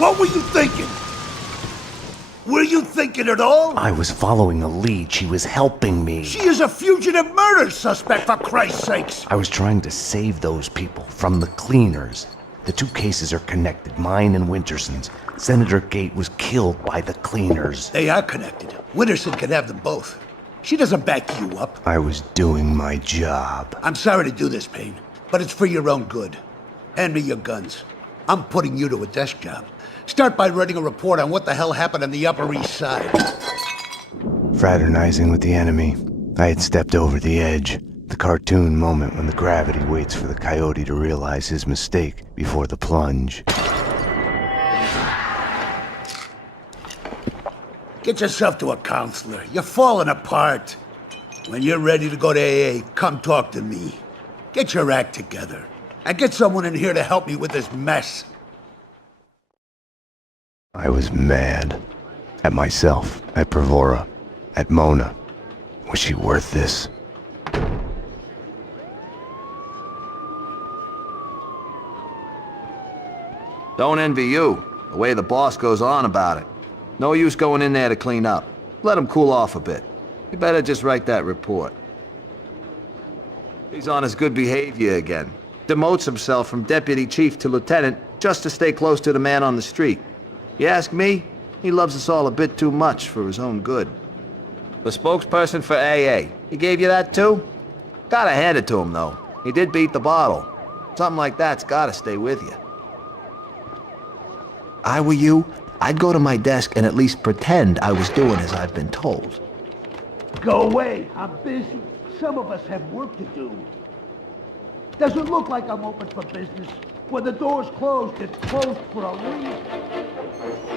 What were you thinking? Were you thinking at all? I was following a lead. She was helping me. She is a fugitive murder suspect, for Christ's sakes! I was trying to save those people from the cleaners. The two cases are connected, mine and Winterson's. Senator Gate was killed by the cleaners. They are connected. Winterson can have them both. She doesn't back you up. I was doing my job. I'm sorry to do this, Payne, but it's for your own good. Hand me your guns. I'm putting you to a desk job. Start by writing a report on what the hell happened on the Upper East Side. Fraternizing with the enemy, I had stepped over the edge. The cartoon moment when the gravity waits for the coyote to realize his mistake before the plunge. Get yourself to a counselor. You're falling apart. When you're ready to go to AA, come talk to me. Get your act together. And get someone in here to help me with this mess. I was mad. At myself, at Bravura, at Mona. Was she worth this? Don't envy you, the way the boss goes on about it. No use going in there to clean up. Let him cool off a bit. You better just write that report. He's on his good behavior again. Demotes himself from deputy chief to lieutenant just to stay close to the man on the street. You ask me, he loves us all a bit too much for his own good. The spokesperson for AA, he gave you that too? Gotta hand it to him though. He did beat the bottle. Something like that's gotta stay with you. I were you, I'd go to my desk and at least pretend I was doing as I've been told. Go away. I'm busy. Some of us have work to do. Doesn't look like I'm open for business. When the door's closed, it's closed for a reason.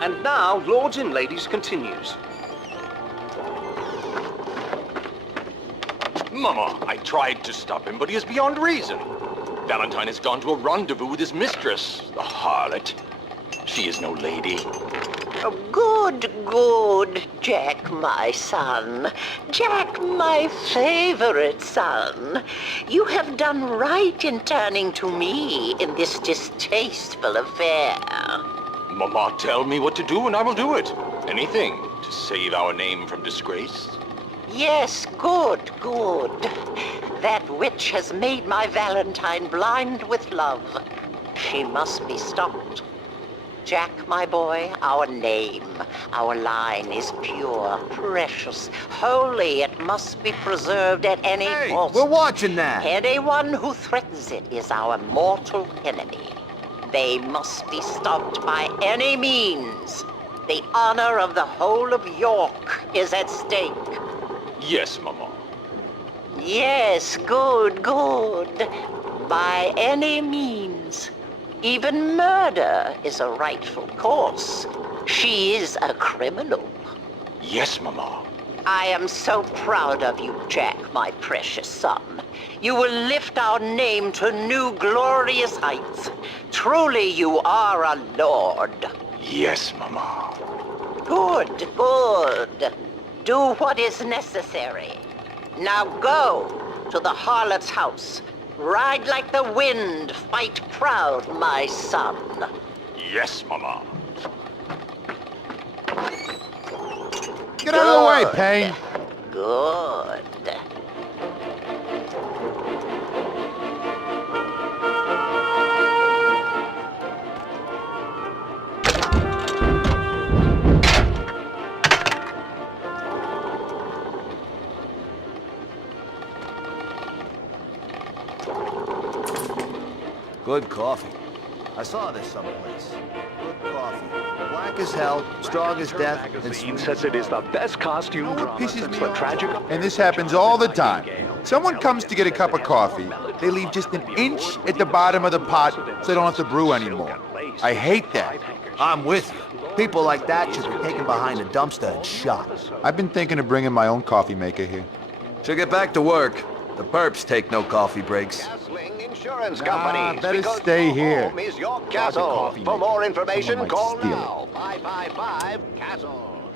And now, Lords and Ladies continues. Mama, I tried to stop him, but he is beyond reason. Valentine has gone to a rendezvous with his mistress, the harlot. She is no lady. Oh, good, good, Jack, my son. Jack, my favorite son. You have done right in turning to me in this distasteful affair. Mama, tell me what to do and I will do it. Anything to save our name from disgrace. Yes, good, good. That witch has made my Valentine blind with love. She must be stopped. Jack, my boy, our name, our line is pure, precious, holy. It must be preserved at any cost. We're watching that. Anyone who threatens it is our mortal enemy. They must be stopped by any means. The honor of the whole of York is at stake. Yes, Mama. Yes, good, good. By any means. Even murder is a rightful course. She is a criminal. Yes, Mama. I am so proud of you, Jack, my precious son. You will lift our name to new glorious heights. Truly, you are a lord. Yes, Mama. Good, good. Do what is necessary. Now go to the harlot's house. Ride like the wind, fight proud, my son. Yes, Mama. Get out of the way, Payne. Good. Good coffee. I saw this someplace. Good coffee. Black as hell, strong as death, and Magazine says it is the best costume drama pisses since me the off? tragic... And this happens all the time. Someone comes to get a cup of coffee. They leave just an inch at the bottom of the pot so they don't have to brew anymore. I hate that. I'm with you. People like that should be taken behind a dumpster and shot. I've been thinking of bringing my own coffee maker here. Should get back to work. The perps take no coffee breaks. Insurance Nah, companies. better because stay your here. home is your Start the castle. coffee For maker. more information, Someone might call steal it. now. 555 Castle.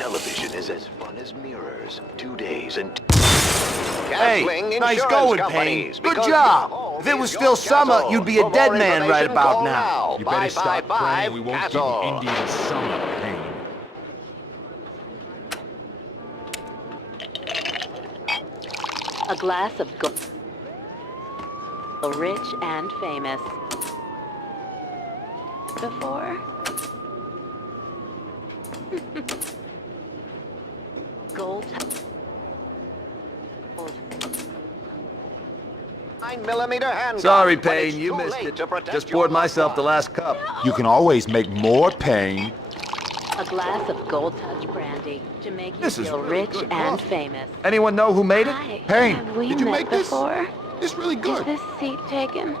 Television is as fun as mirrors. 2 days and... Hey, nice going, Payne. Good job. If it was still summer, you'd be a dead man right about now. You better stop praying we won't get an Indian summer, Payne. A glass of gold. Rich and famous. Before? Gold. 9mm handgun. Sorry, but Payne, it's you too missed late it. to protect Just your poured loved myself the one. last cup. You can always make more, Payne. A glass of Gold Touch brandy to make you This is feel really rich good and coffee. famous. Anyone know who made it? Hi, Payne, have we did you met make this? before? It's really Is good. this seat taken?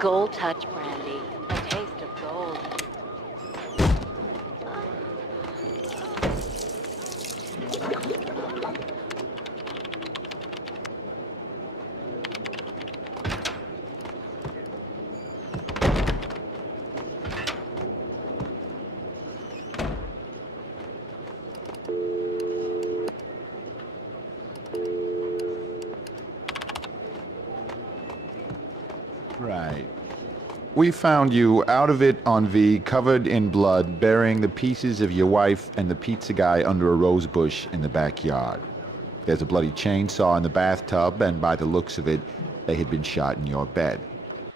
Gold Touch brandy, a taste of gold. Right. We found you out of it on V, covered in blood, burying the pieces of your wife and the pizza guy under a rose bush in the backyard. There's a bloody chainsaw in the bathtub, and by the looks of it, they had been shot in your bed.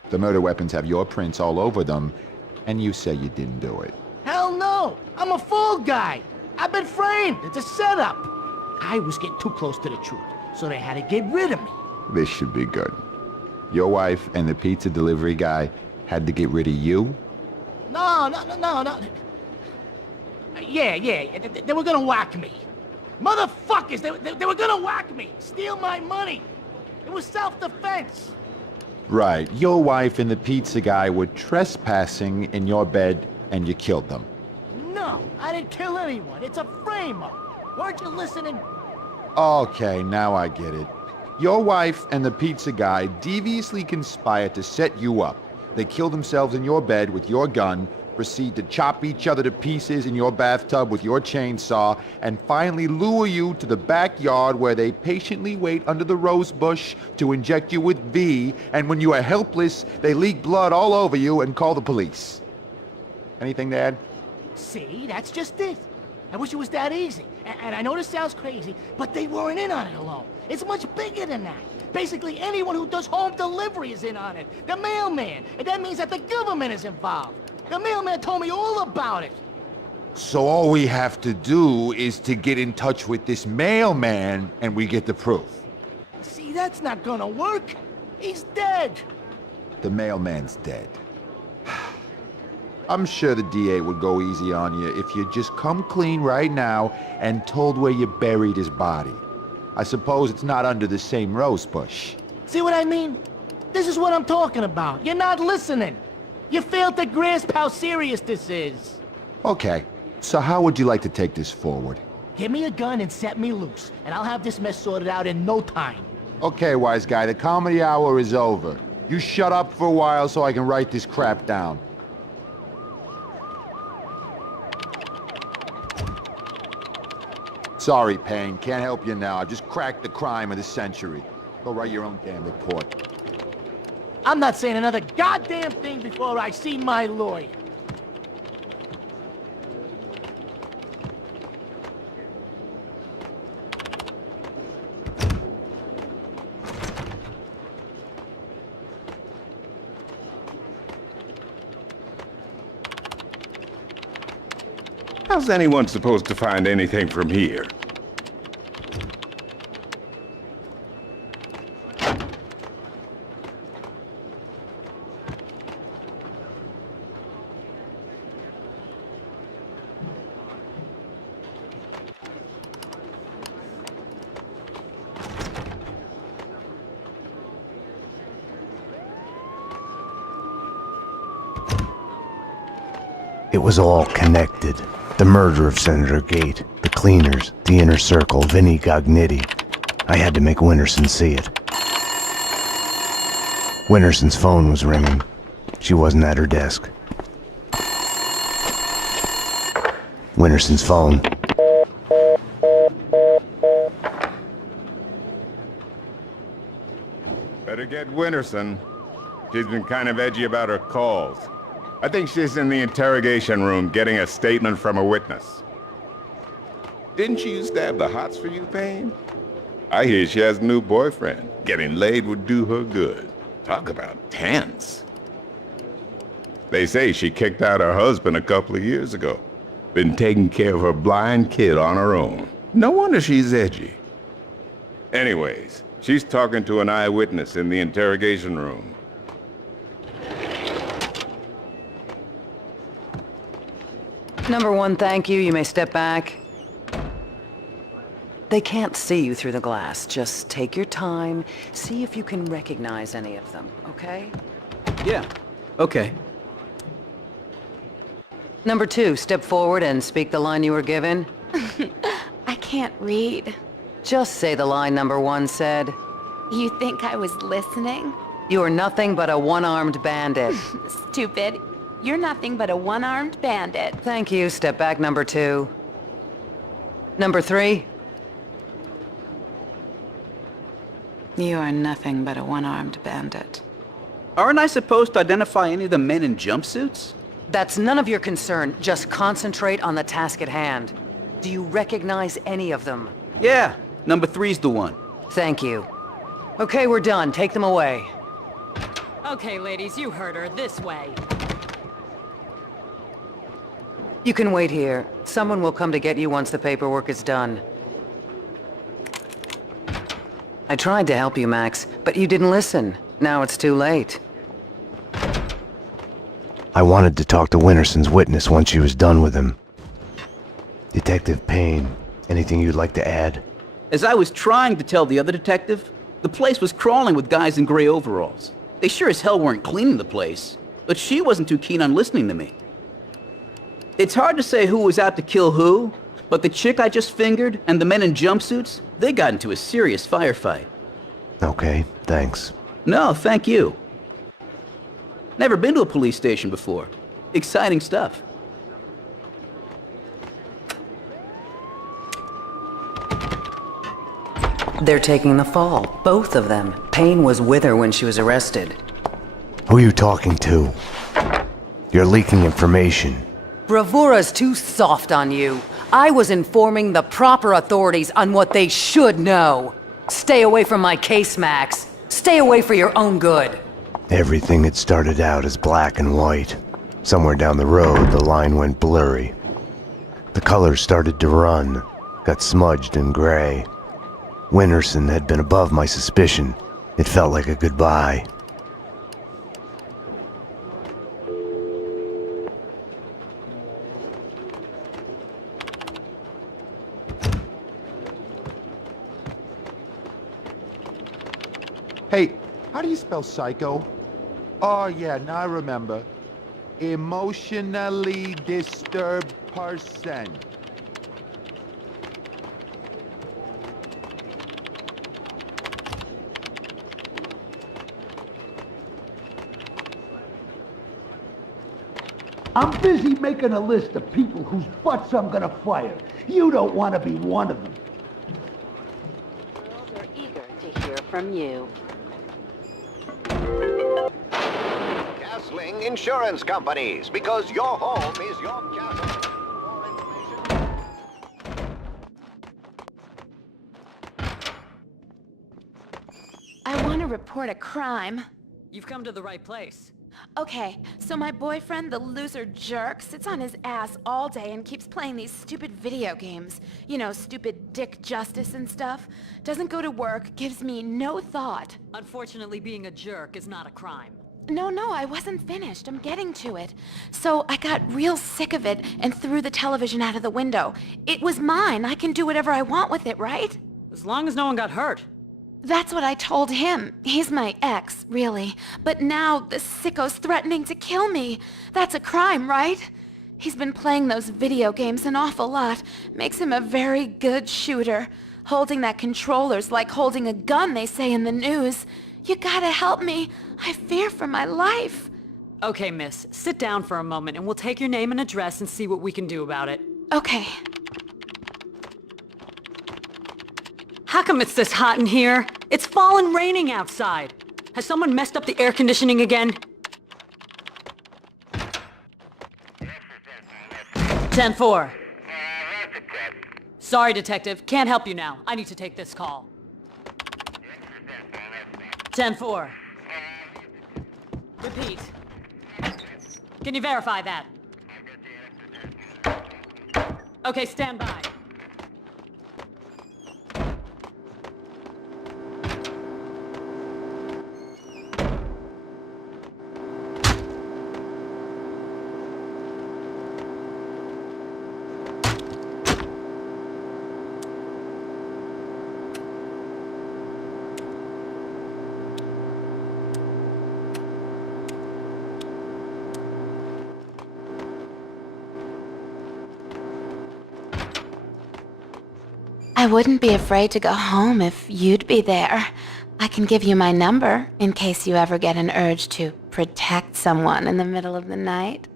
The murder weapons have your prints all over them, and you say you didn't do it. Hell no! I'm a fall guy! I've been framed! It's a setup! I was getting too close to the truth, so they had to get rid of me. This should be good. Your wife and the pizza delivery guy had to get rid of you? No. Yeah, they were gonna whack me. Motherfuckers, they were gonna whack me! Steal my money! It was self-defense! Right. Your wife and the pizza guy were trespassing in your bed, and you killed them. No, I didn't kill anyone. It's a frame-up. Weren't you listening? Okay, now I get it. Your wife and the pizza guy deviously conspired to set you up. They killed themselves in your bed with your gun, proceed to chop each other to pieces in your bathtub with your chainsaw, and finally lure you to the backyard where they patiently wait under the rose bush to inject you with V, and when you are helpless, they leak blood all over you and call the police. Anything to add? See, that's just it. I wish it was that easy. And I know this sounds crazy, but they weren't in on it alone. It's much bigger than that. Basically, anyone who does home delivery is in on it. The mailman. And that means that the government is involved. The mailman told me all about it. So all we have to do is to get in touch with this mailman, and we get the proof. See, that's not gonna work. He's dead. The mailman's dead. I'm sure the DA would go easy on you if you just come clean right now and told where you buried his body. I suppose it's not under the same rose bush. See what I mean? This is what I'm talking about. You're not listening. You failed to grasp how serious this is. Okay, so how would you like to take this forward? Give me a gun and set me loose, and I'll have this mess sorted out in no time. Okay, wise guy, the comedy hour is over. You shut up for a while so I can write this crap down. Sorry, Payne. Can't help you now. I just cracked the crime of the century. Go write your own damn report. I'm not saying another goddamn thing before I see my lawyer. How's anyone supposed to find anything from here? It was all connected. The murder of Senator Gate, the cleaners, the inner circle, Vinnie Gognitti. I had to make Winterson see it. Winterson's phone was ringing. She wasn't at her desk. Winterson's phone. Better get Winterson. She's been kind of edgy about her calls. I think she's in the interrogation room getting a statement from a witness. Didn't she used to have the hots for you, Payne? I hear she has a new boyfriend. Getting laid would do her good. Talk about tense. They say she kicked out her husband a couple of years ago. Been taking care of her blind kid on her own. No wonder she's edgy. Anyways, she's talking to an eyewitness in the interrogation room. Number one, thank you. You may step back. They can't see you through the glass. Just take your time. See if you can recognize any of them, okay? Yeah, okay. Number two, step forward and speak the line you were given. I can't read. Just say the line number one said. You think I was listening? You are nothing but a one-armed bandit. Stupid. You're nothing but a one-armed bandit. Thank you. Step back, number two. Number three. You are nothing but a one-armed bandit. Aren't I supposed to identify any of the men in jumpsuits? That's none of your concern. Just concentrate on the task at hand. Do you recognize any of them? Yeah, number three's the one. Thank you. Okay, we're done. Take them away. Okay, ladies, you heard her. This way. You can wait here. Someone will come to get you once the paperwork is done. I tried to help you, Max, but you didn't listen. Now it's too late. I wanted to talk to Winterson's witness once she was done with him. Detective Payne, anything you'd like to add? As I was trying to tell the other detective, the place was crawling with guys in gray overalls. They sure as hell weren't cleaning the place, but she wasn't too keen on listening to me. It's hard to say who was out to kill who, but the chick I just fingered and the men in jumpsuits, they got into a serious firefight. Okay, thanks. No, thank you. Never been to a police station before. Exciting stuff. They're taking the fall, both of them. Payne was with her when she was arrested. Who are you talking to? You're leaking information. Bravura's too soft on you. I was informing the proper authorities on what they should know. Stay away from my case, Max. Stay away for your own good. Everything had started out as black and white. Somewhere down the road, the line went blurry. The colors started to run, got smudged and gray. Winterson had been above my suspicion. It felt like a goodbye. Hey, how do you spell psycho? Oh, yeah, now I remember. Emotionally disturbed person. I'm busy making a list of people whose butts I'm gonna fire. You don't want to be one of them. Girls are eager to hear from you. Castling Insurance Companies, because your home is your castle. More information? I want to report a crime. You've come to the right place. Okay, so my boyfriend, the loser jerk, sits on his ass all day and keeps playing these stupid video games. You know, stupid dick justice and stuff. Doesn't go to work, gives me no thought. Unfortunately, being a jerk is not a crime. No, I wasn't finished. I'm getting to it. So I got real sick of it and threw the television out of the window. It was mine. I can do whatever I want with it, right? As long as no one got hurt. That's what I told him. He's my ex, really. But now the sicko's threatening to kill me. That's a crime, right? He's been playing those video games an awful lot. Makes him a very good shooter. Holding that controller's like holding a gun, they say in the news. You gotta help me. I fear for my life. Okay, miss. Sit down for a moment and we'll take your name and address and see what we can do about it. Okay. How come it's this hot in here? It's fallen raining outside. Has someone messed up the air conditioning again? 10-4. Sorry, Detective. Can't help you now. I need to take this call. 10-4. Repeat. Can you verify that? Okay, stand by. I wouldn't be afraid to go home if you'd be there. I can give you my number in case you ever get an urge to protect someone in the middle of the night.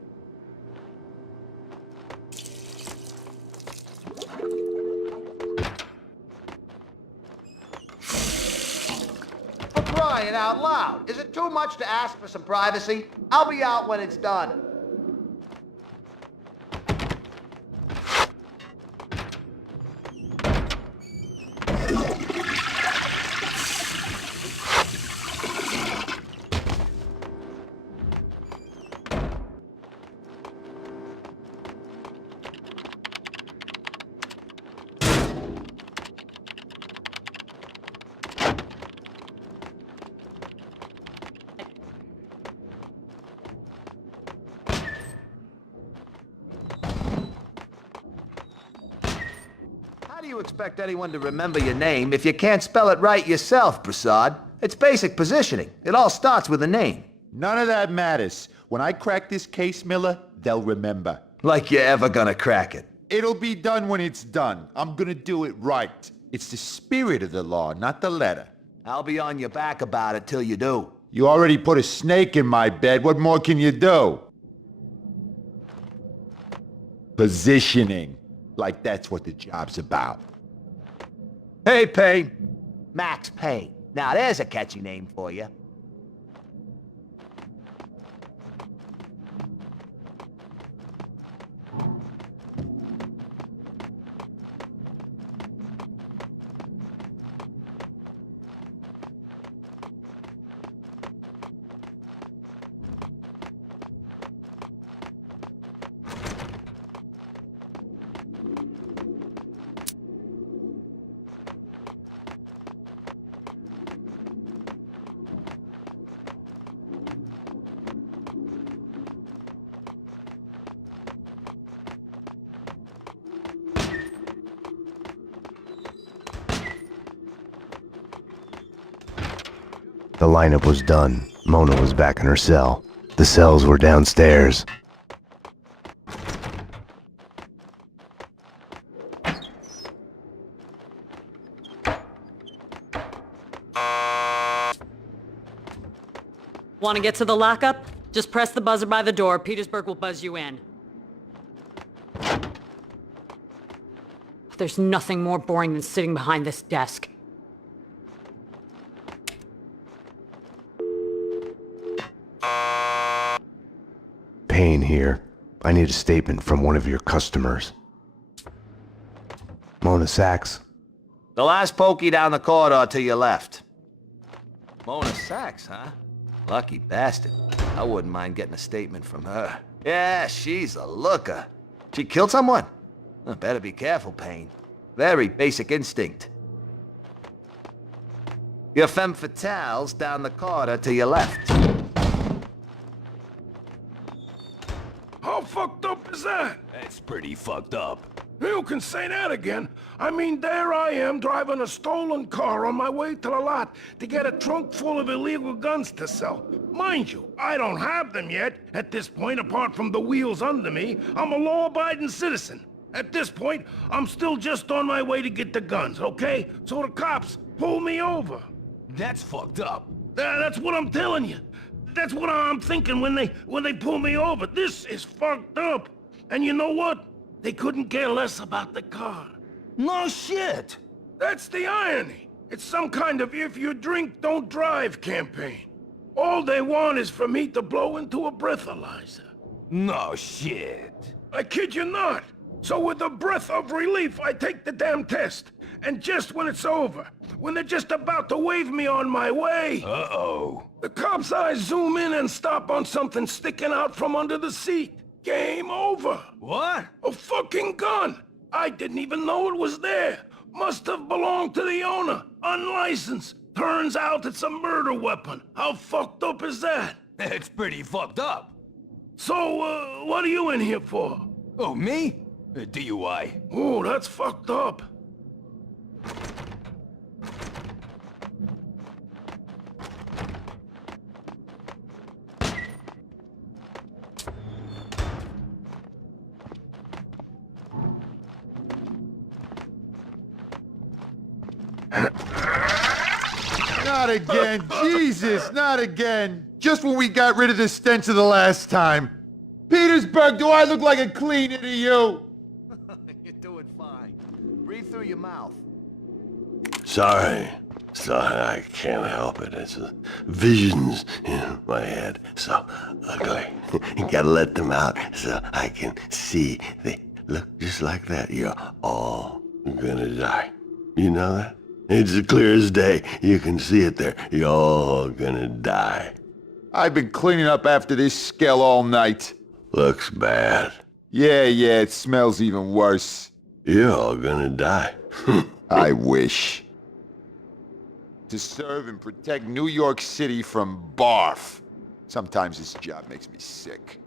For crying out loud, is it too much to ask for some privacy? I'll be out when it's done. How do you expect anyone to remember your name if you can't spell it right yourself, Prasad? It's basic positioning. It all starts with a name. None of that matters. When I crack this case, Miller, they'll remember. Like you're ever gonna crack it. It'll be done when it's done. I'm gonna do it right. It's the spirit of the law, not the letter. I'll be on your back about it till you do. You already put a snake in my bed. What more can you do? Positioning. Like that's what the job's about. Hey, Payne. Max Payne. Now there's a catchy name for you. The lineup was done. Mona was back in her cell. The cells were downstairs. Want to get to the lockup? Just press the buzzer by the door. Petersburg will buzz you in. There's nothing more boring than sitting behind this desk. Payne here. I need a statement from one of your customers. Mona Sax. The last pokey down the corridor to your left. Mona Sax, huh? Lucky bastard. I wouldn't mind getting a statement from her. Yeah, she's a looker. She killed someone? Better be careful, Payne. Very basic instinct. Your femme fatale's down the corridor to your left. How fucked up is that? That's pretty fucked up. You can say that again. I mean, there I am driving a stolen car on my way to the lot to get a trunk full of illegal guns to sell. Mind you, I don't have them yet. At this point, apart from the wheels under me, I'm a law-abiding citizen. At this point, I'm still just on my way to get the guns, okay? So the cops pull me over. That's fucked up. That's what I'm telling you. That's what I'm thinking when they pull me over. This is fucked up. And you know what? They couldn't care less about the car. No shit! That's the irony. It's some kind of if you drink, don't drive campaign. All they want is for me to blow into a breathalyzer. No shit. I kid you not. So with a breath of relief, I take the damn test. And just when it's over, when they're just about to wave me on my way... Uh-oh. The cops' eyes zoom in and stop on something sticking out from under the seat. Game over. What? A fucking gun. I didn't even know it was there. Must have belonged to the owner. Unlicensed. Turns out it's a murder weapon. How fucked up is that? It's pretty fucked up. So, what are you in here for? Oh, me? DUI. Oh, that's fucked up. Not again. Jesus, not again. Just when we got rid of the stench of the last time. Petersburg, do I look like a cleaner to you? You're doing fine. Breathe through your mouth. Sorry, I can't help it. It's visions in my head, so ugly. Gotta let them out so I can see. They look just like that. You're all gonna die. You know that? It's as clear as day. You can see it there. You're all gonna die. I've been cleaning up after this skell all night. Looks bad. Yeah, it smells even worse. You're all gonna die. I wish. To serve and protect New York City from barf. Sometimes this job makes me sick.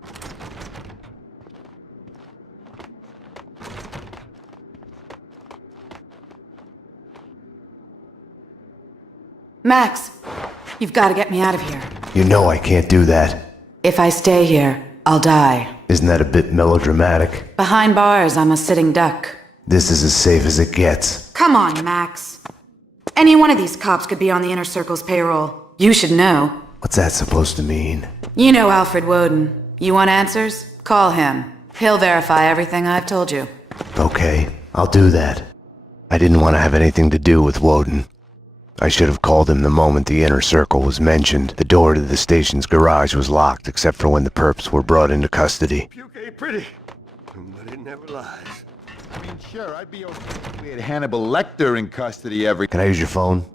Max, you've got to get me out of here. You know I can't do that. If I stay here, I'll die. Isn't that a bit melodramatic? Behind bars, I'm a sitting duck. This is as safe as it gets. Come on, Max. Any one of these cops could be on the Inner Circle's payroll. You should know. What's that supposed to mean? You know Alfred Woden. You want answers? Call him. He'll verify everything I've told you. Okay, I'll do that. I didn't want to have anything to do with Woden. I should have called him the moment the Inner Circle was mentioned. The door to the station's garage was locked, except for when the perps were brought into custody. Puke ain't pretty, but it never lies. I mean, sure, I'd be okay if we had Hannibal Lecter in custody every... Can I use your phone?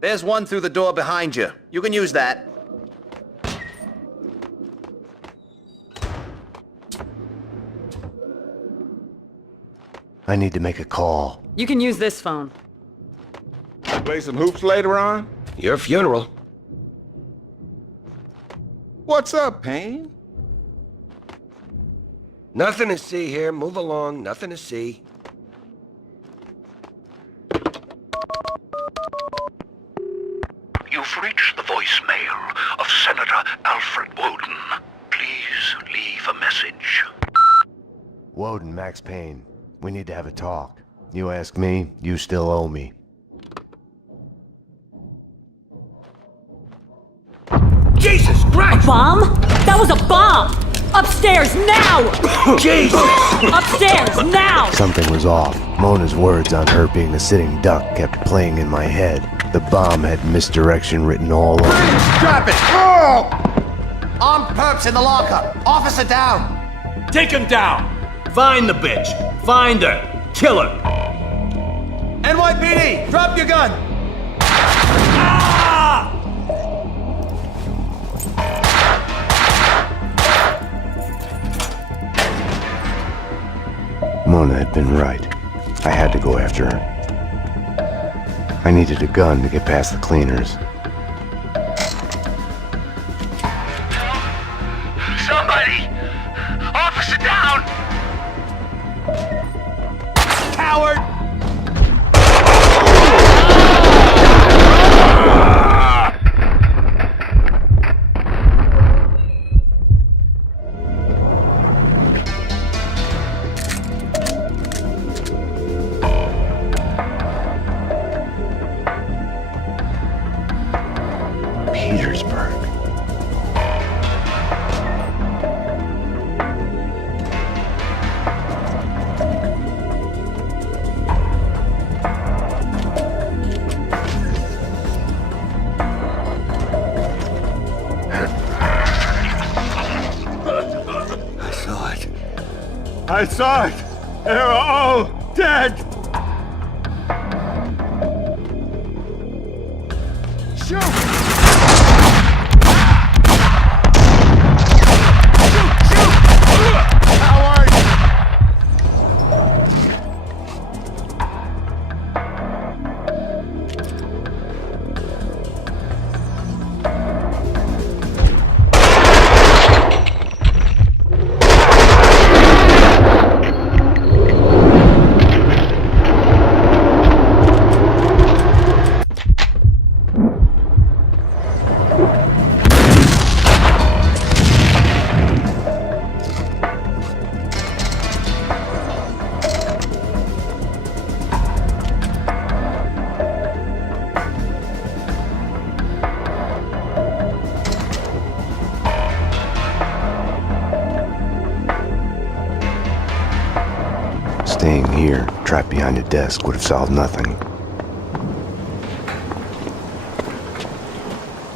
There's one through the door behind you. You can use that. I need to make a call. You can use this phone. Play some hoops later on? Your funeral. What's up, Payne? Nothing to see here. Move along. Nothing to see. You've reached the voicemail of Senator Alfred Woden. Please leave a message. Woden, Max Payne. We need to have a talk. You ask me, you still owe me. Jesus Christ! A bomb? That was a bomb! Upstairs, now! Jesus! Upstairs, now! Something was off. Mona's words on her being a sitting duck kept playing in my head. The bomb had misdirection written all over it. Drop it! Oh! Armed perps in the locker. Officer down. Take him down! Find the bitch! Find her! Kill her! NYPD, drop your gun! Ah! Mona had been right. I had to go after her. I needed a gun to get past the cleaners. Somebody! Officer down! Coward! I saw it! They were all dead! Shoot! Howard! Staying here, trapped behind a desk, would have solved nothing.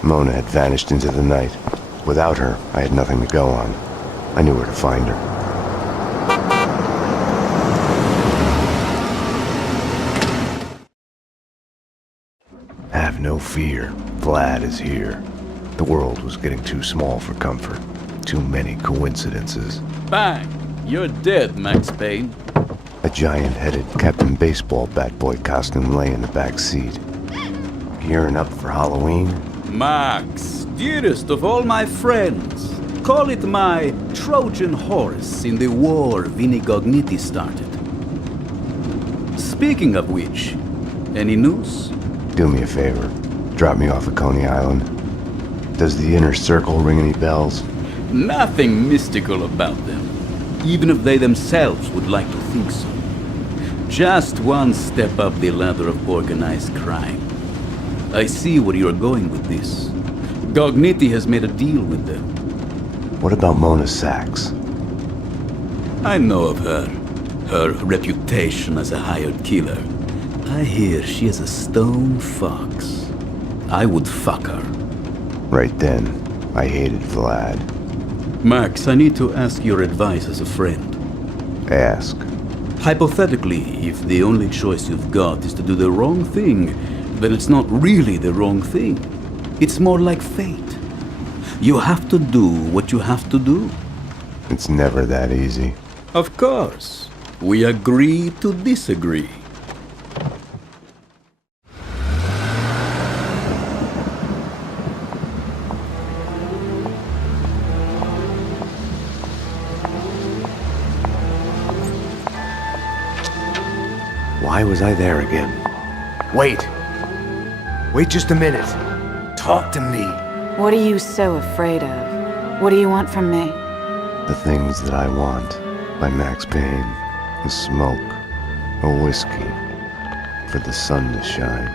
Mona had vanished into the night. Without her, I had nothing to go on. I knew where to find her. Have no fear. Vlad is here. The world was getting too small for comfort. Too many coincidences. Bang! You're dead, Max Payne. A giant-headed Captain Baseball bat boy costume lay in the back seat. Gearing up for Halloween? Max, dearest of all my friends. Call it my Trojan horse in the war Vinnie Gognitti started. Speaking of which, any news? Do me a favor. Drop me off at Coney Island. Does the inner circle ring any bells? Nothing mystical about them, even if they themselves would like to think so. Just one step up the ladder of organized crime. I see where you're going with this. Gognitti has made a deal with them. What about Mona Sax? I know of her. Her reputation as a hired killer. I hear she is a stone fox. I would fuck her. Right then, I hated Vlad. Max, I need to ask your advice as a friend. Ask. Hypothetically, if the only choice you've got is to do the wrong thing, then it's not really the wrong thing. It's more like fate. You have to do what you have to do. It's never that easy. Of course. We agree to disagree. Why was I there again? Wait! Wait just a minute. Talk to me. What are you so afraid of? What do you want from me? The Things That I Want by Max Payne. The smoke. A whiskey. For the sun to shine.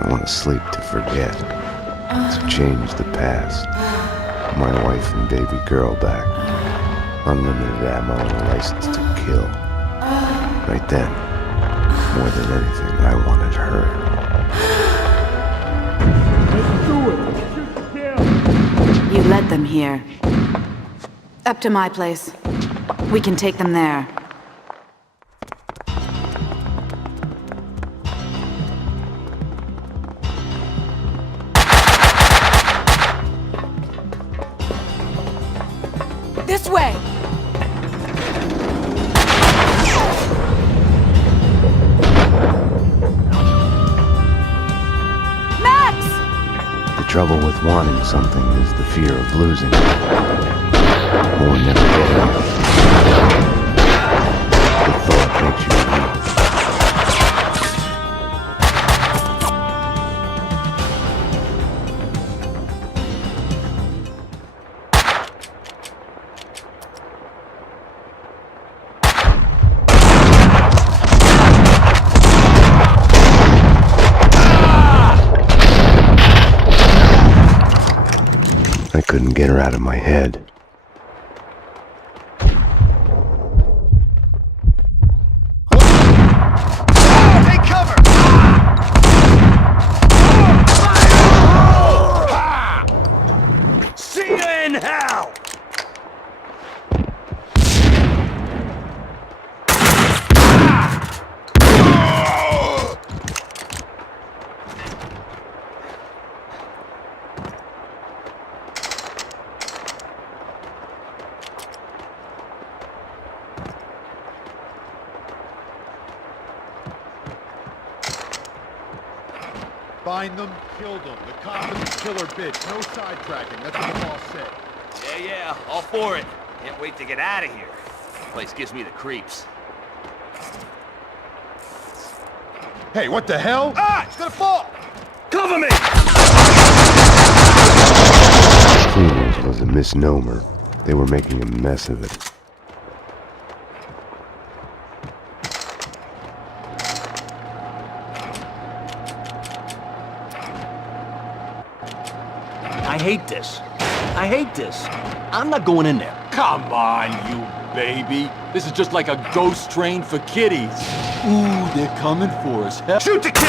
I want to sleep to forget. To change the past. My wife and baby girl back. Unlimited ammo and a license to kill. Right then, more than anything, I wanted her. You led them here. Up to my place. We can take them there. This way! The trouble with wanting something is the fear of losing it. Or never getting it. The thought makes you weak. I couldn't get her out of my head. Take cover! See you in hell! Find them, kill them. The cop is a killer bitch. No sidetracking. That's what the boss said. Yeah, all for it. Can't wait to get out of here. Place gives me the creeps. Hey, what the hell? Ah! It's gonna fall! Cover me! Cleaners was a misnomer. They were making a mess of it. I hate this. I hate this. I'm not going in there. Come on, you baby. This is just like a ghost train for kiddies. Ooh, they're coming for us. Shoot to kill!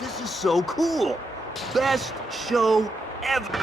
This is so cool. Best show ever.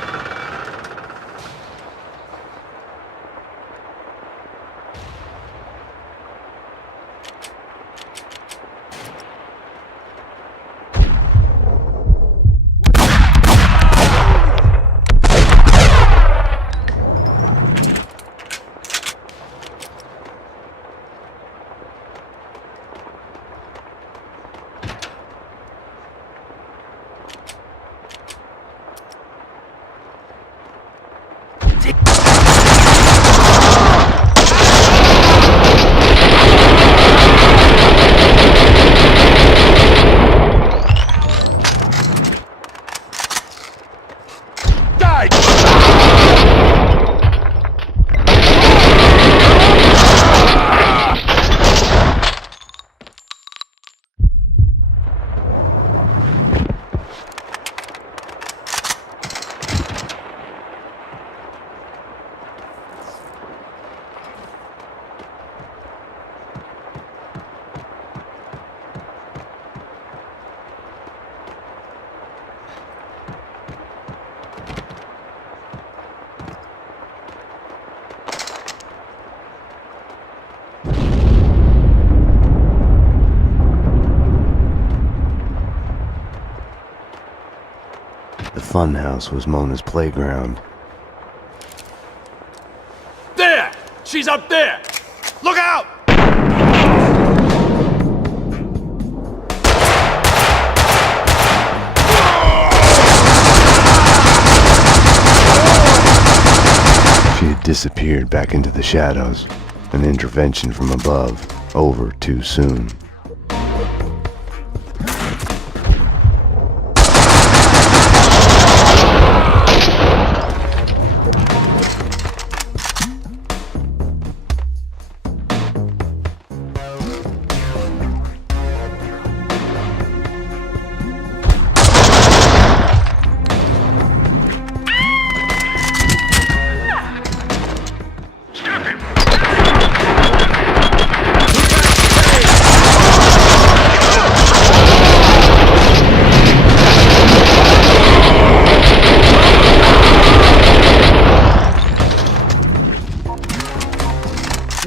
The funhouse was Mona's playground. There! She's up there! Look out! She had disappeared back into the shadows. An intervention from above, over too soon.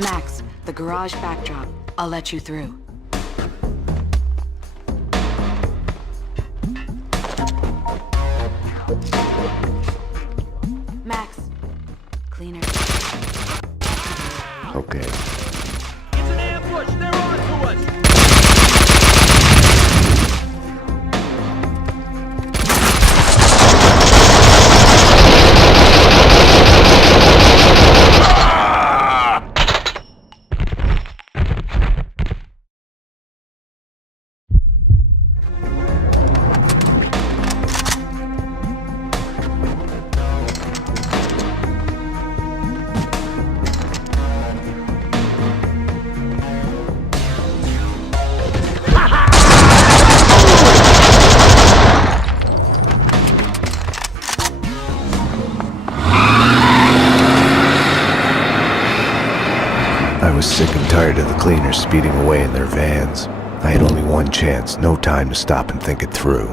Max, the garage backdrop. I'll let you through. Max, cleaner. Okay. It's an ambush! They're on to us! I was sick and tired of the cleaners speeding away in their vans. I had only one chance, no time to stop and think it through.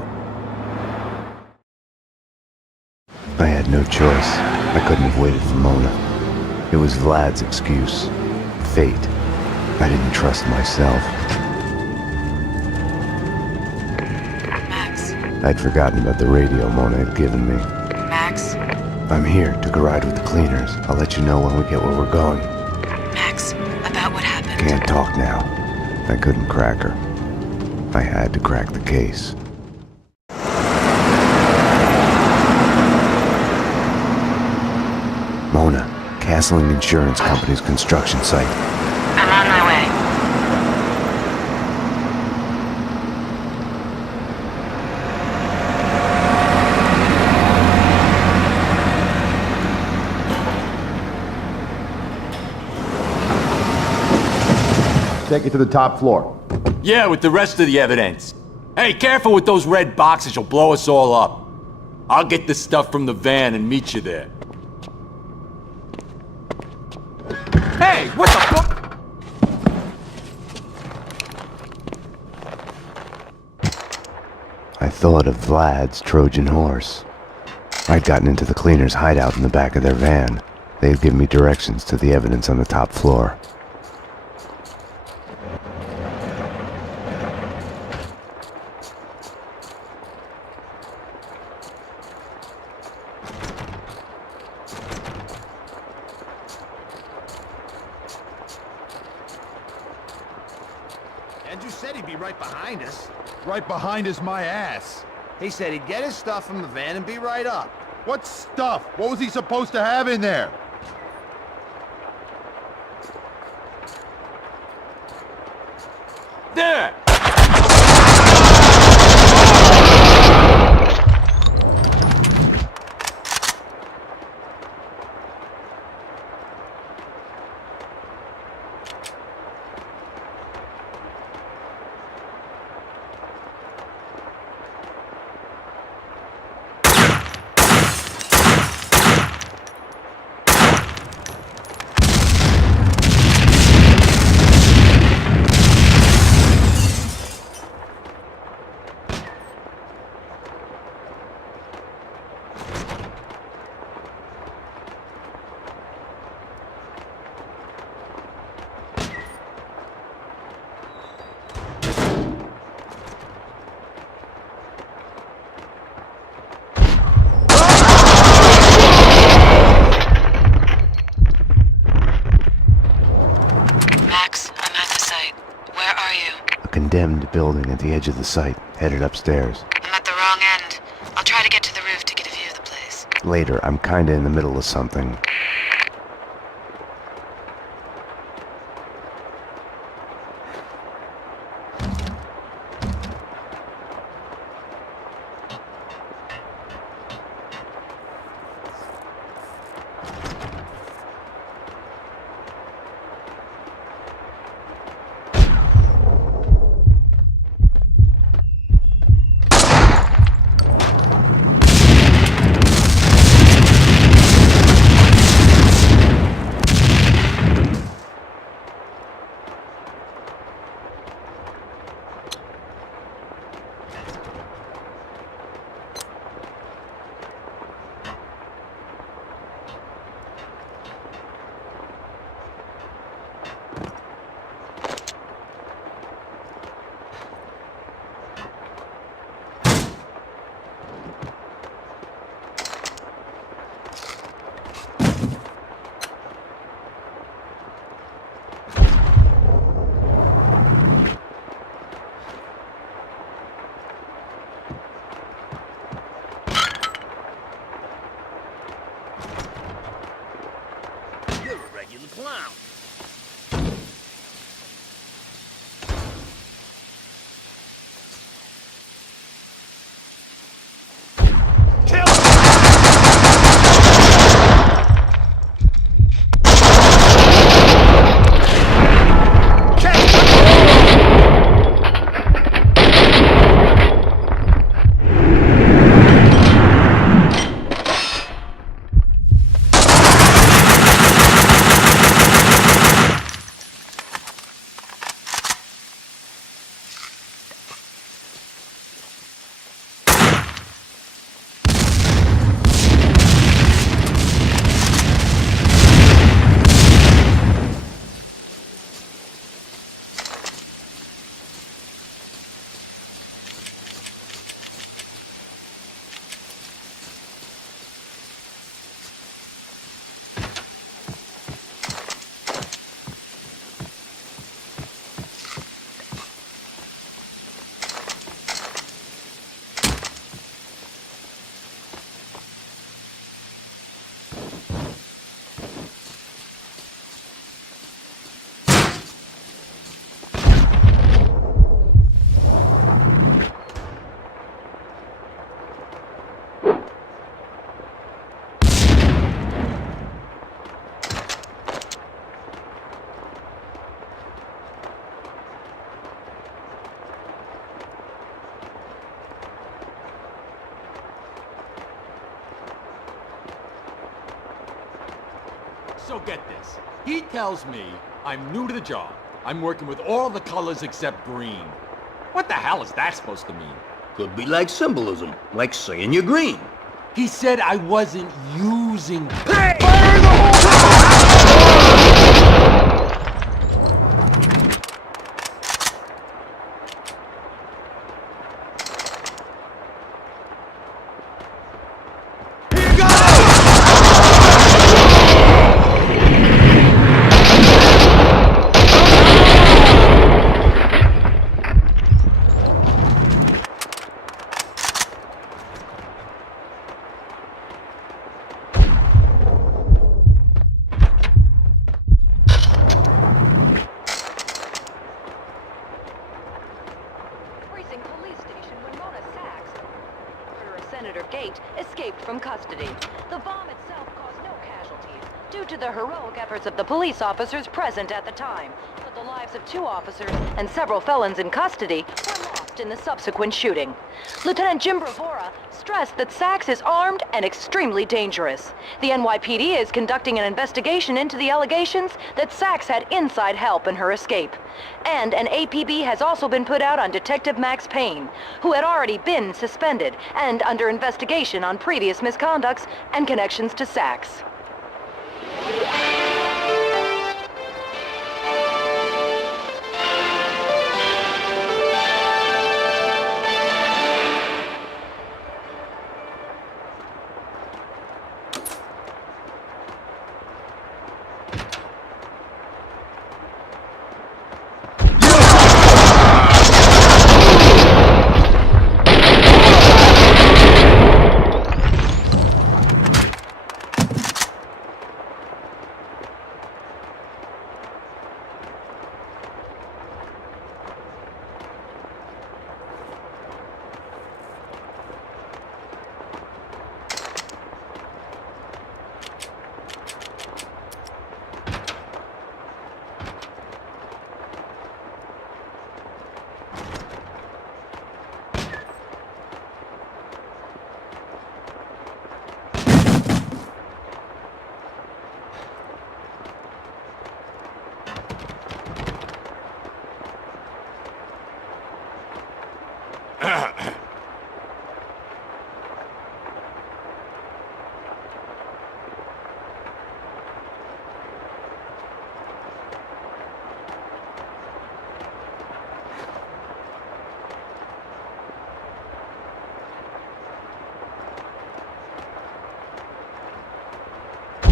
I had no choice. I couldn't have waited for Mona. It was Vlad's excuse. Fate. I didn't trust myself. Max. I'd forgotten about the radio Mona had given me. Max. I'm here. Took a ride with the cleaners. I'll let you know when we get where we're going. Max, about what happened. Can't talk now. I couldn't crack her. I had to crack the case. Mona, Castling Insurance Company's construction site. I'm on my way. Take it to the top floor. Yeah, with the rest of the evidence. Hey, careful with those red boxes, you'll blow us all up. I'll get the stuff from the van and meet you there. Hey, what the fuck? I thought of Vlad's Trojan horse. I'd gotten into the cleaners' hideout in the back of their van. They'd given me directions to the evidence on the top floor. Andrew said he'd be right behind us. Right behind is my ass. He said he'd get his stuff from the van and be right up. What stuff? What was he supposed to have in there? There! Condemned building at the edge of the site, headed upstairs. I'm at the wrong end. I'll try to get to the roof to get a view of the place. Later, I'm kinda in the middle of something. So get this. He tells me I'm new to the job. I'm working with all the colors except green. What the hell is that supposed to mean? Could be like symbolism, like saying you're green. He said I wasn't using... Police station when Mona Sax, murderer Senator Gate, escaped from custody. The bomb itself caused no casualties due to the heroic efforts of the police officers present at the time. But the lives of 2 officers and several felons in custody were lost in the subsequent shooting. Lieutenant Jim Bravura stressed that Sax is armed and extremely dangerous. The NYPD is conducting an investigation into the allegations that Sax had inside help in her escape. And an APB has also been put out on Detective Max Payne, who had already been suspended and under investigation on previous misconducts and connections to Sax.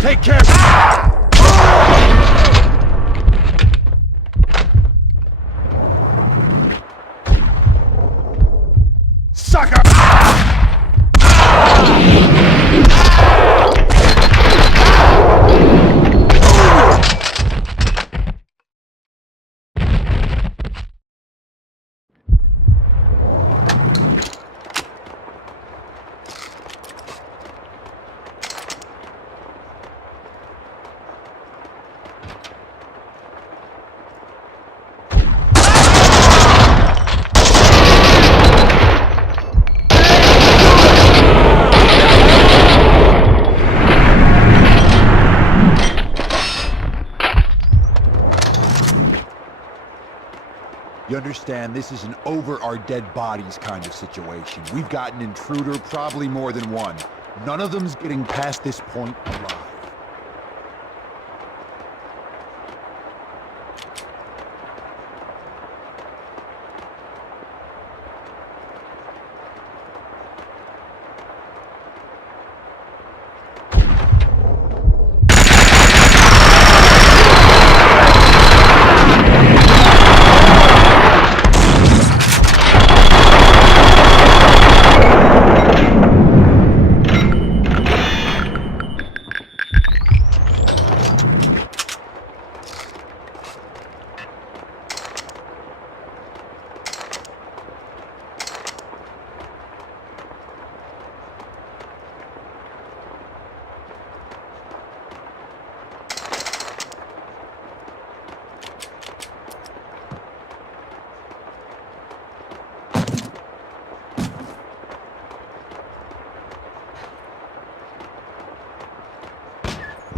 Take care! Sucker! You understand, this is an over our dead bodies kind of situation. We've got an intruder, probably more than one. None of them's getting past this point alive.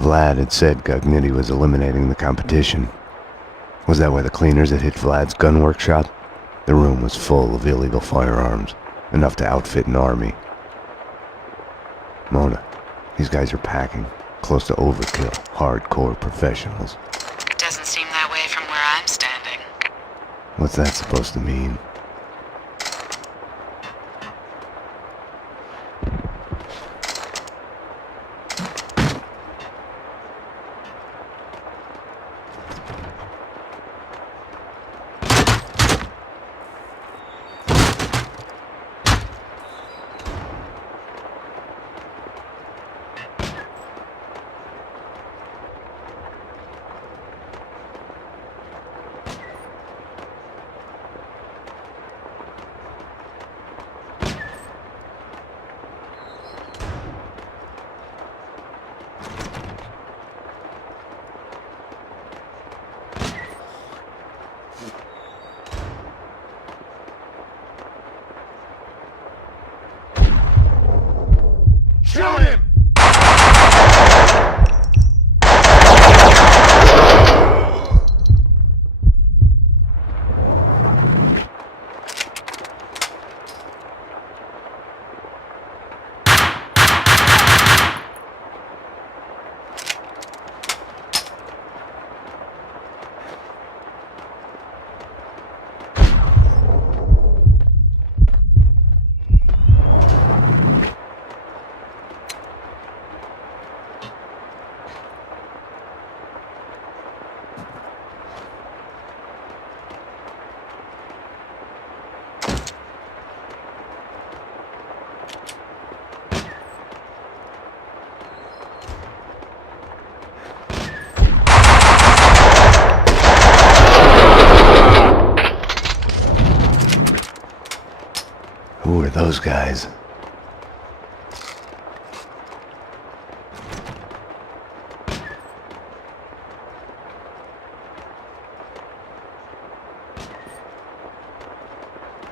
Vlad had said Gognitti was eliminating the competition. Was that why the cleaners had hit Vlad's gun workshop? The room was full of illegal firearms, enough to outfit an army. Mona, these guys are packing, close to overkill, hardcore professionals. It doesn't seem that way from where I'm standing. What's that supposed to mean? Shoot him! Who are those guys?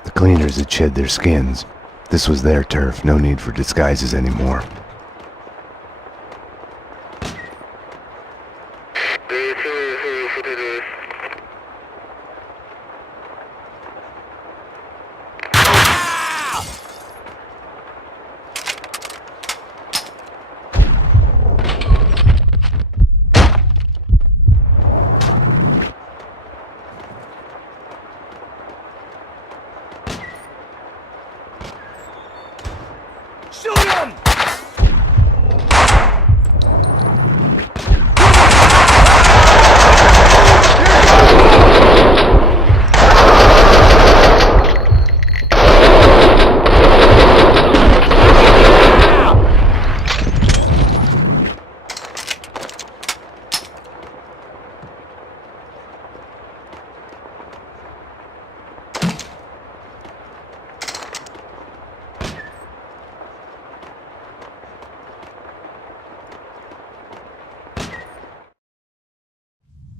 The cleaners had shed their skins. This was their turf, no need for disguises anymore. Shoot him!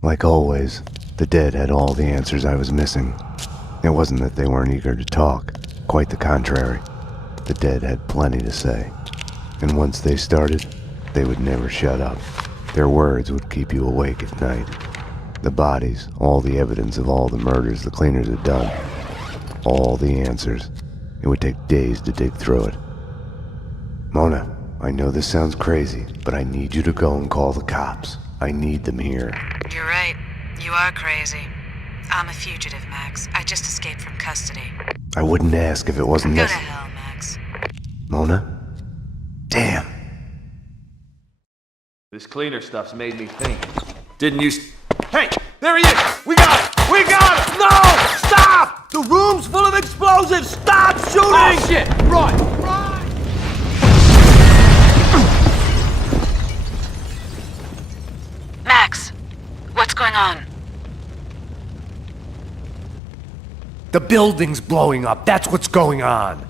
Like always, the dead had all the answers I was missing. It wasn't that they weren't eager to talk, quite the contrary. The dead had plenty to say. And once they started, they would never shut up. Their words would keep you awake at night. The bodies, all the evidence of all the murders the cleaners had done. All the answers. It would take days to dig through it. Mona, I know this sounds crazy, but I need you to go and call the cops. I need them here. You're right. You are crazy. I'm a fugitive, Max. I just escaped from custody. I wouldn't ask if it wasn't Go to necessary. hell, Max. Mona? Damn. This cleaner stuff's made me think. Didn't you... Hey! There he is! We got it! We got it! No! Stop! The room's full of explosives! Stop shooting! Oh, shit! Run! Run! Max, what's going on? The building's blowing up. That's what's going on.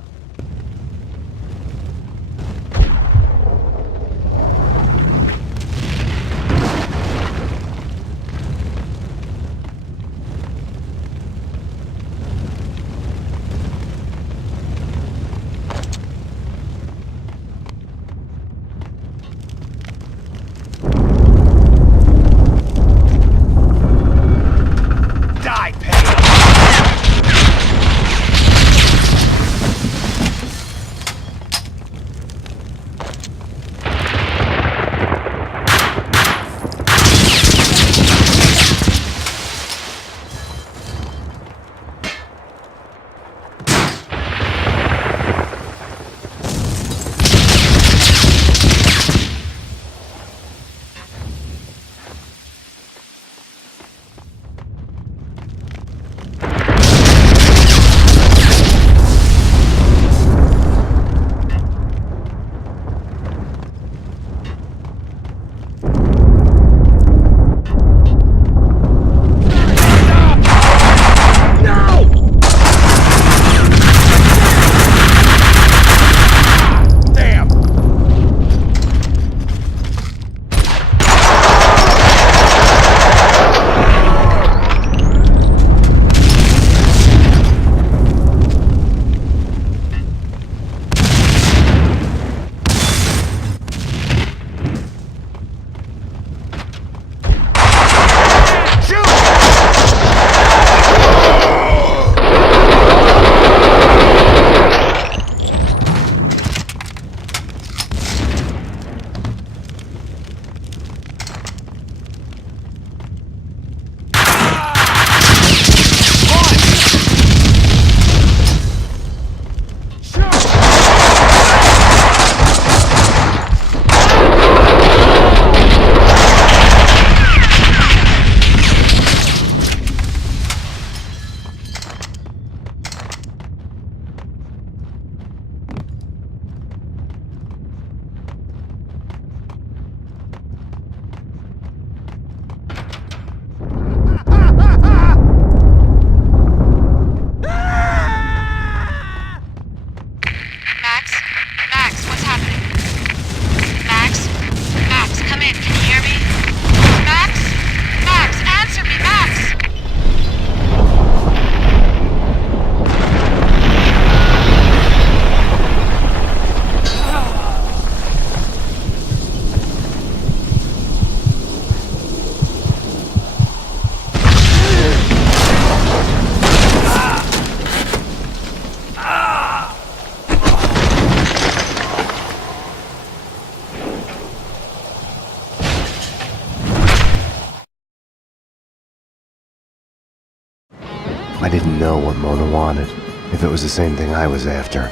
I didn't know what Mona wanted, if it was the same thing I was after.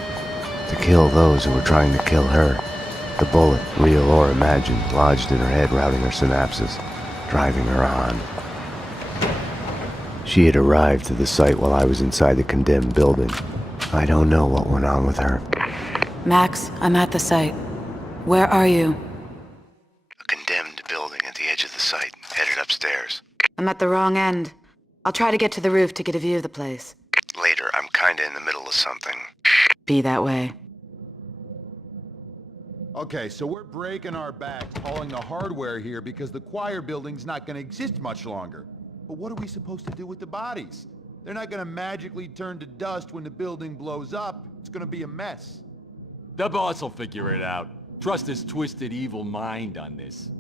To kill those who were trying to kill her. The bullet, real or imagined, lodged in her head, routing her synapses, driving her on. She had arrived to the site while I was inside the condemned building. I don't know what went on with her. Max, I'm at the site. Where are you? A condemned building at the edge of the site, headed upstairs. I'm at the wrong end. I'll try to get to the roof to get a view of the place. Later, I'm kinda in the middle of something. Be that way. Okay, so we're breaking our backs hauling the hardware here because the choir building's not gonna exist much longer. But what are we supposed to do with the bodies? They're not gonna magically turn to dust when the building blows up. It's gonna be a mess. The boss will figure it out. Trust his twisted evil mind on this.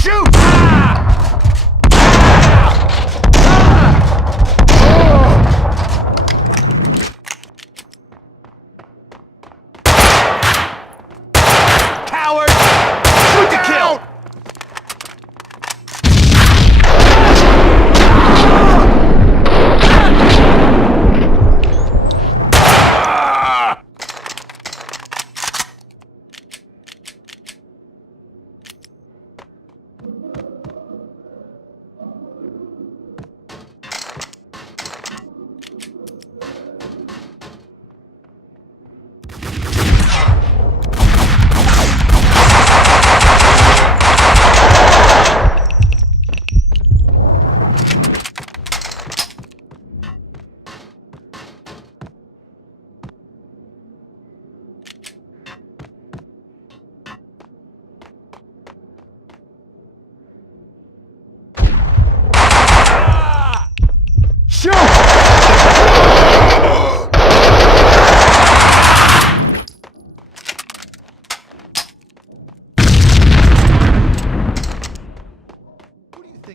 Shoot! Coward! Shoot to kill!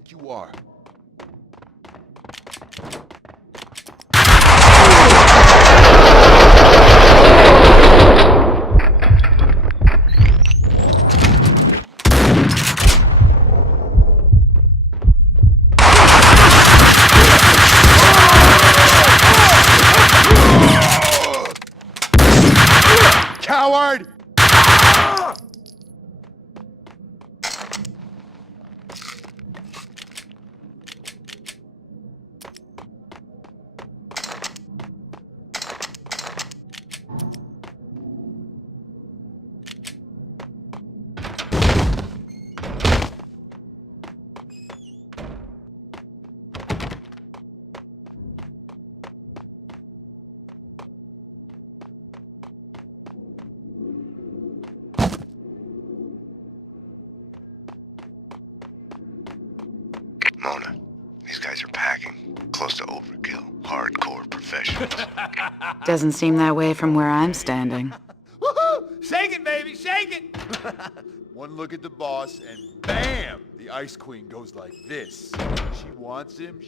You are. Coward! Mona, these guys are packing. Close to overkill. Hardcore professionals. Doesn't seem that way from where I'm standing. Woohoo! Shake it, baby, shake it! One look at the boss, and bam! The Ice Queen goes like this. She wants him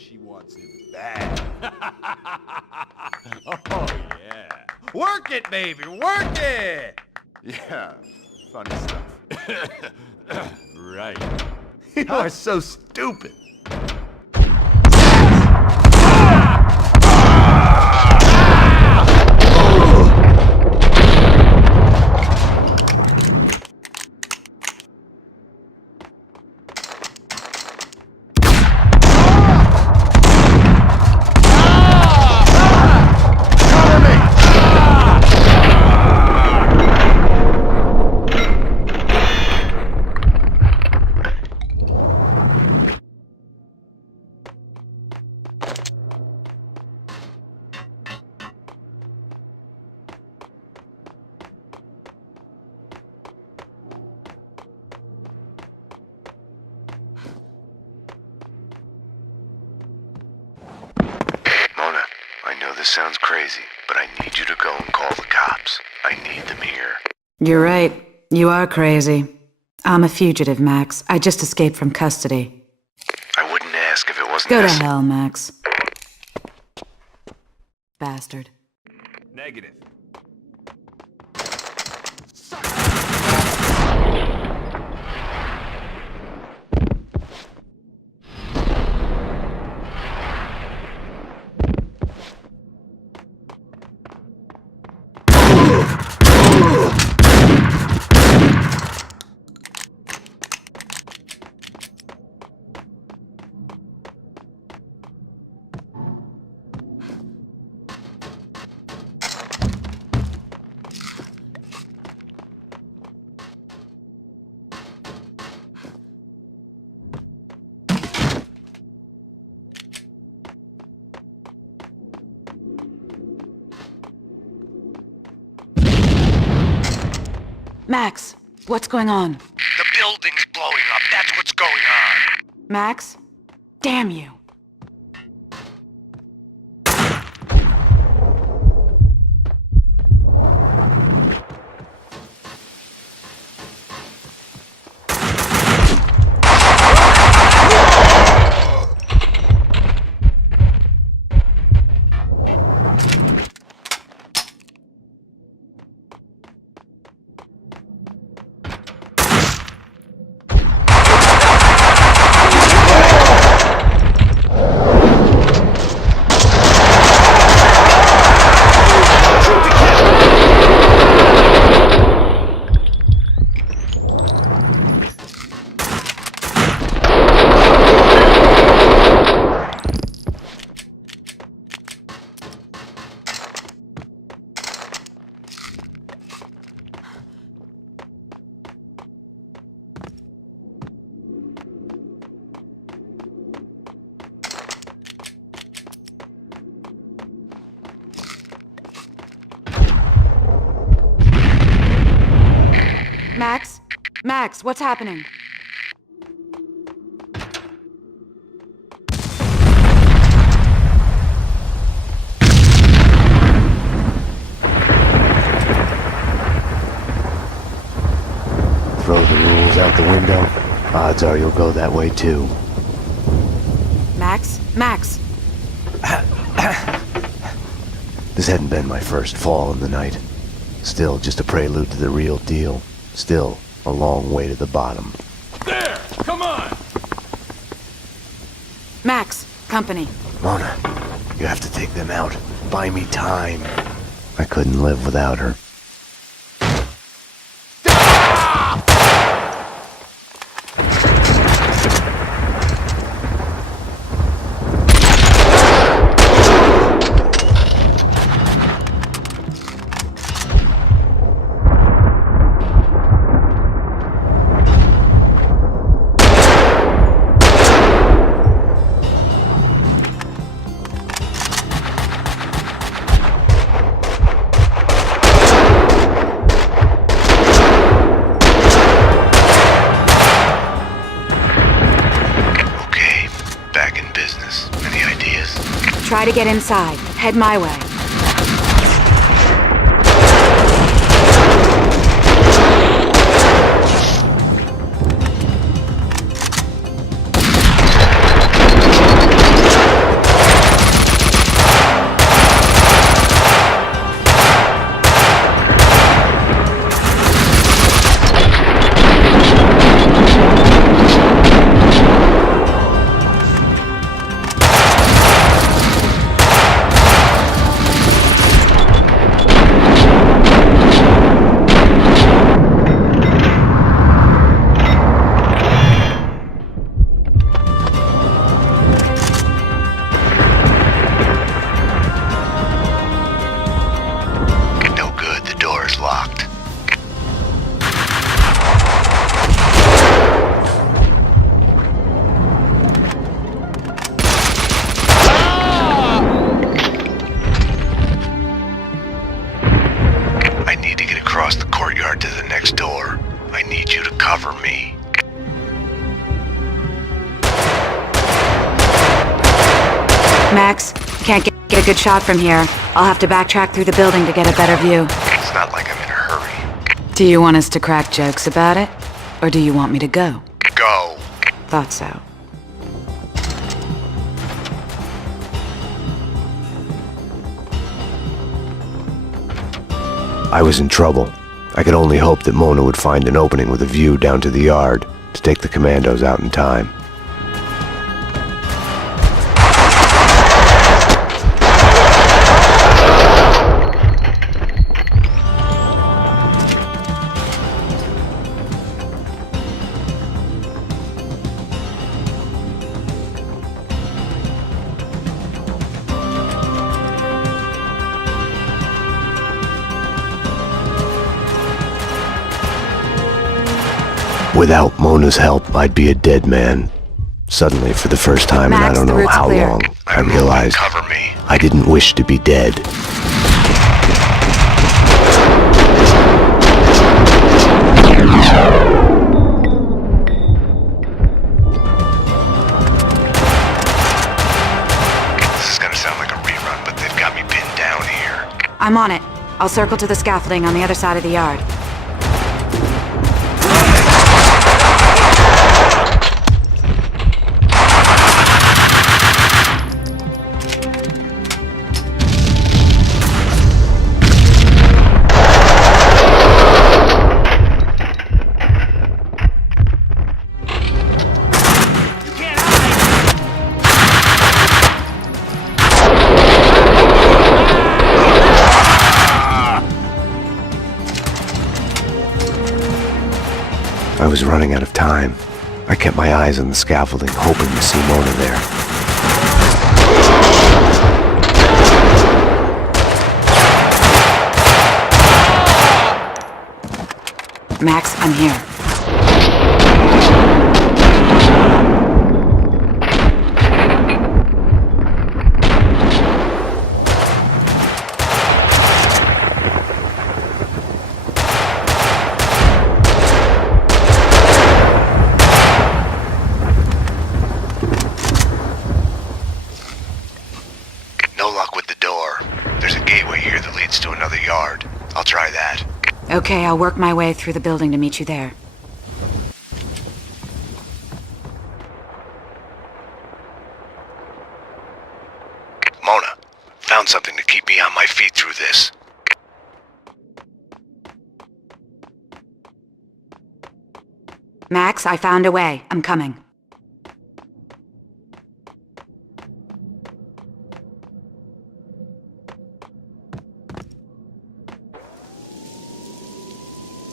bad. Oh, yeah. Work it, baby, work it! Yeah, funny stuff. Right. You are so stupid. This sounds crazy, but I need you to go and call the cops. I need them here. You're right. You are crazy. I'm a fugitive, Max. I just escaped from custody. I wouldn't ask if it wasn't Go to hell, Max. Bastard. Negative. Max, what's going on? The building's blowing up. That's what's going on. Max? Damn you. Max? Max, what's happening? Throw the rules out the window. Odds are you'll go that way too. Max? Max! This hadn't been my first fall in the night. Still just a prelude to the real deal. Still a long way to the bottom. There! Come on! Max, company. Mona, you have to take them out. Buy me time. I couldn't live without her. Try to get inside. Head my way. Max, can't get a good shot from here. I'll have to backtrack through the building to get a better view. It's not like I'm in a hurry. Do you want us to crack jokes about it? Or do you want me to go? Go! Thought so. I was in trouble. I could only hope that Mona would find an opening with a view down to the yard to take the commandos out in time. Without Mona's help, I'd be a dead man. Suddenly, for the first time in I don't know how long, I realized I didn't wish to be dead. This is gonna sound like a rerun, but they've got me pinned down here. I'm on it. I'll circle to the scaffolding on the other side of the yard. I was running out of time. I kept my eyes on the scaffolding, hoping to see Mona there. Max, I'm here. Okay, I'll work my way through the building to meet you there. Mona, found something to keep me on my feet through this. Max, I found a way. I'm coming.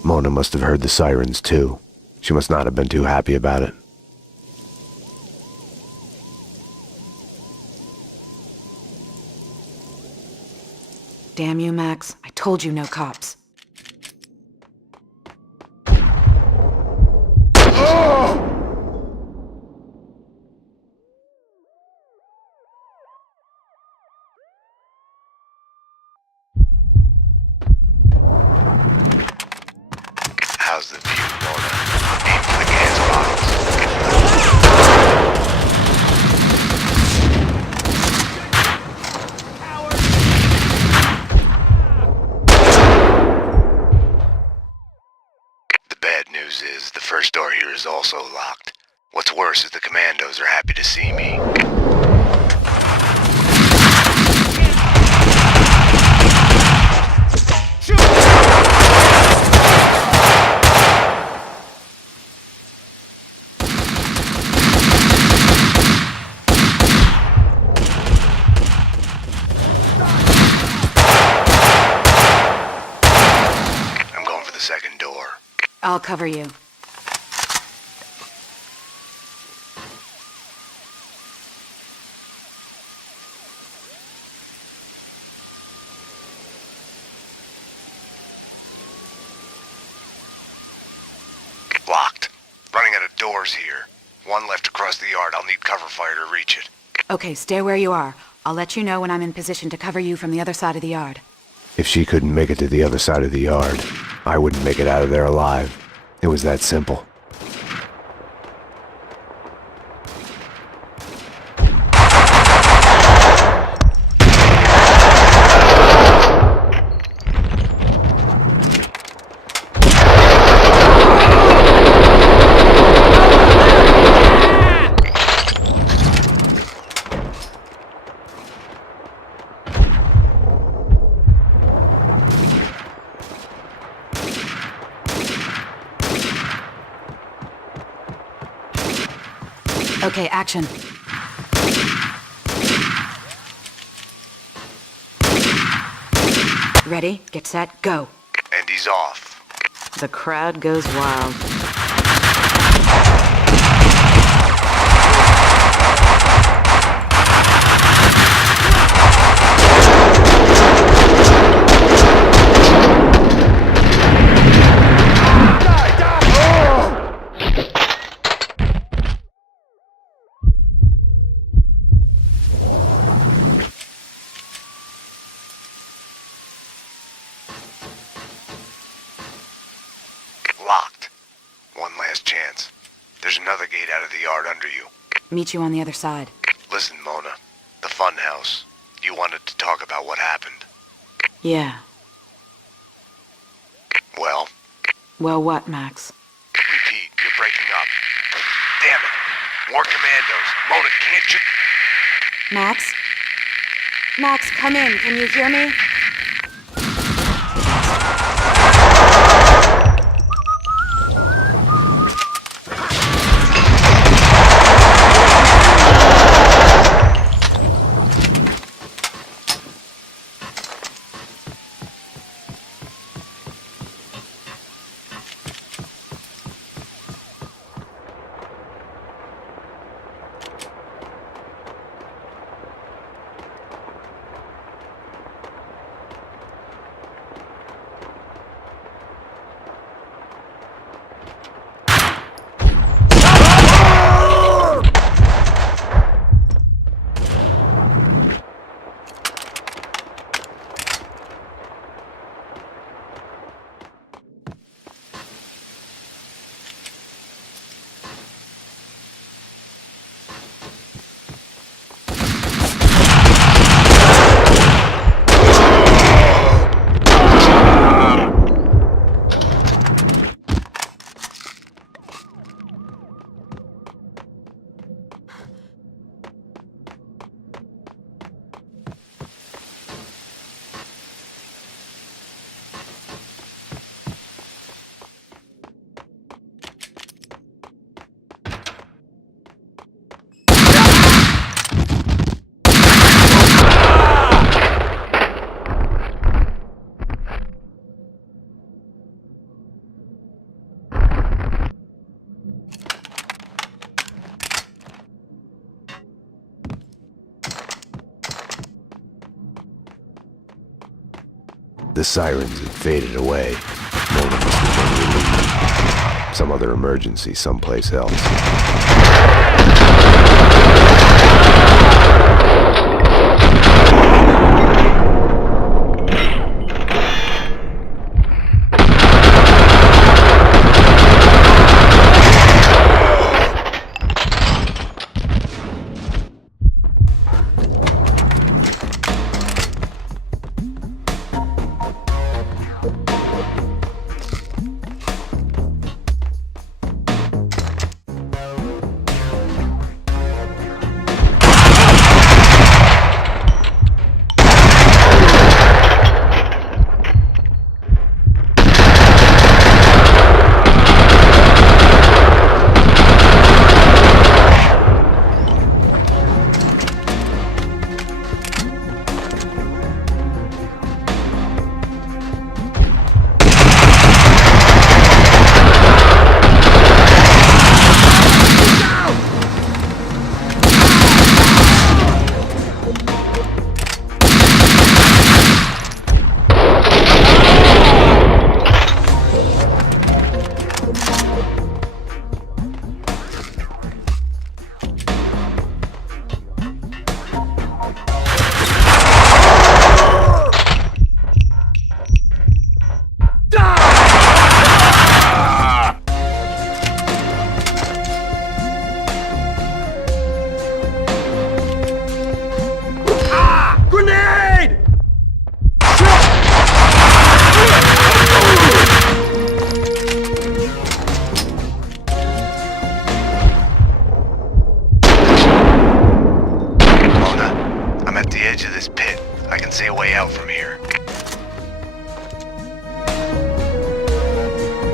Mona must have heard the sirens too. She must not have been too happy about it. Damn you, Max. I told you no cops. How's the view, Mona? Aim for the gas bottles. The bad news is the first door here is also locked. What's worse is the commandos are happy to see me. Second door. I'll cover you. Locked. Running out of doors here. One left across the yard. I'll need cover fire to reach it. Okay, stay where you are. I'll let you know when I'm in position to cover you from the other side of the yard. If she couldn't make it to the other side of the yard, I wouldn't make it out of there alive. It was that simple. Okay, action. Ready, get set, go. And he's off. The crowd goes wild. Locked. One last chance. There's another gate out of the yard under you. Meet you on the other side. Listen, Mona. The fun house. You wanted to talk about what happened. Yeah. Well? Well, what, Max? Repeat, you're breaking up. Damn it. More commandos. Mona, can't you... Max? Max, come in. Can you hear me? The sirens had faded away. Mona must have been relieved. Some other emergency someplace else.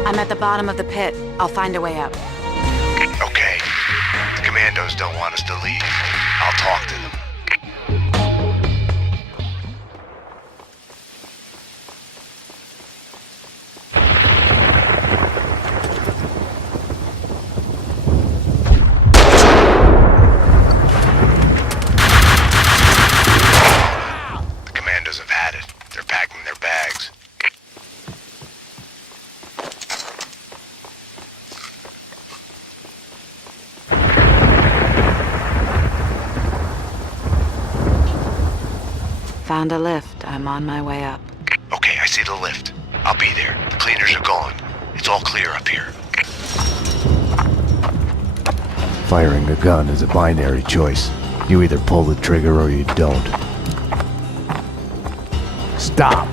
I'm at the bottom of the pit. I'll find a way up. Okay. The commandos don't want us to leave. I'll talk to them. The commandos have had it. They're packing their bags. Found a lift. I'm on my way up. Okay, I see the lift. I'll be there. The cleaners are gone. It's all clear up here. Firing a gun is a binary choice. You either pull the trigger or you don't. Stop!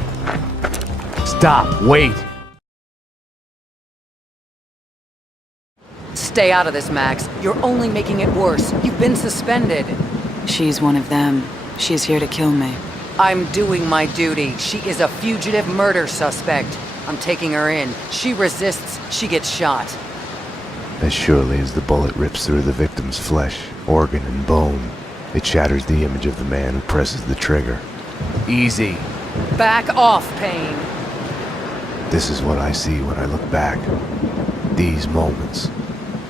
Stop! Wait! Stay out of this, Max. You're only making it worse. You've been suspended. She's one of them. She's here to kill me. I'm doing my duty. She is a fugitive murder suspect. I'm taking her in. She resists, she gets shot. As surely as the bullet rips through the victim's flesh, organ, and bone, it shatters the image of the man who presses the trigger. Easy. Back off, Payne. This is what I see when I look back. These moments.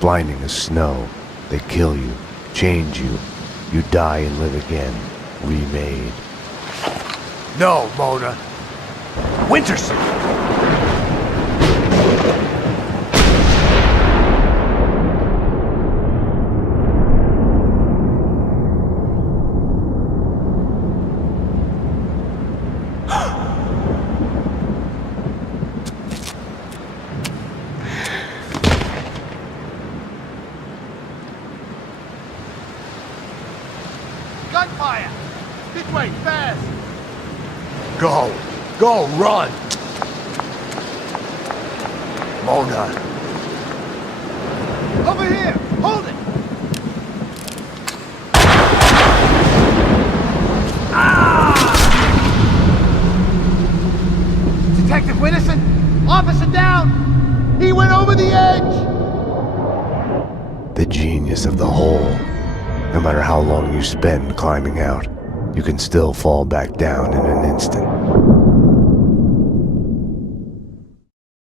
Blinding as snow. They kill you, change you. You die and live again. Remade. No, Mona. Winterson! Gunfire! This way, fast! Go! Go, run! Mona. Over here! Hold it! Detective Winterson? Officer down! He went over the edge! The genius of the hole. No matter how long you spend climbing out, you can still fall back down in an instant.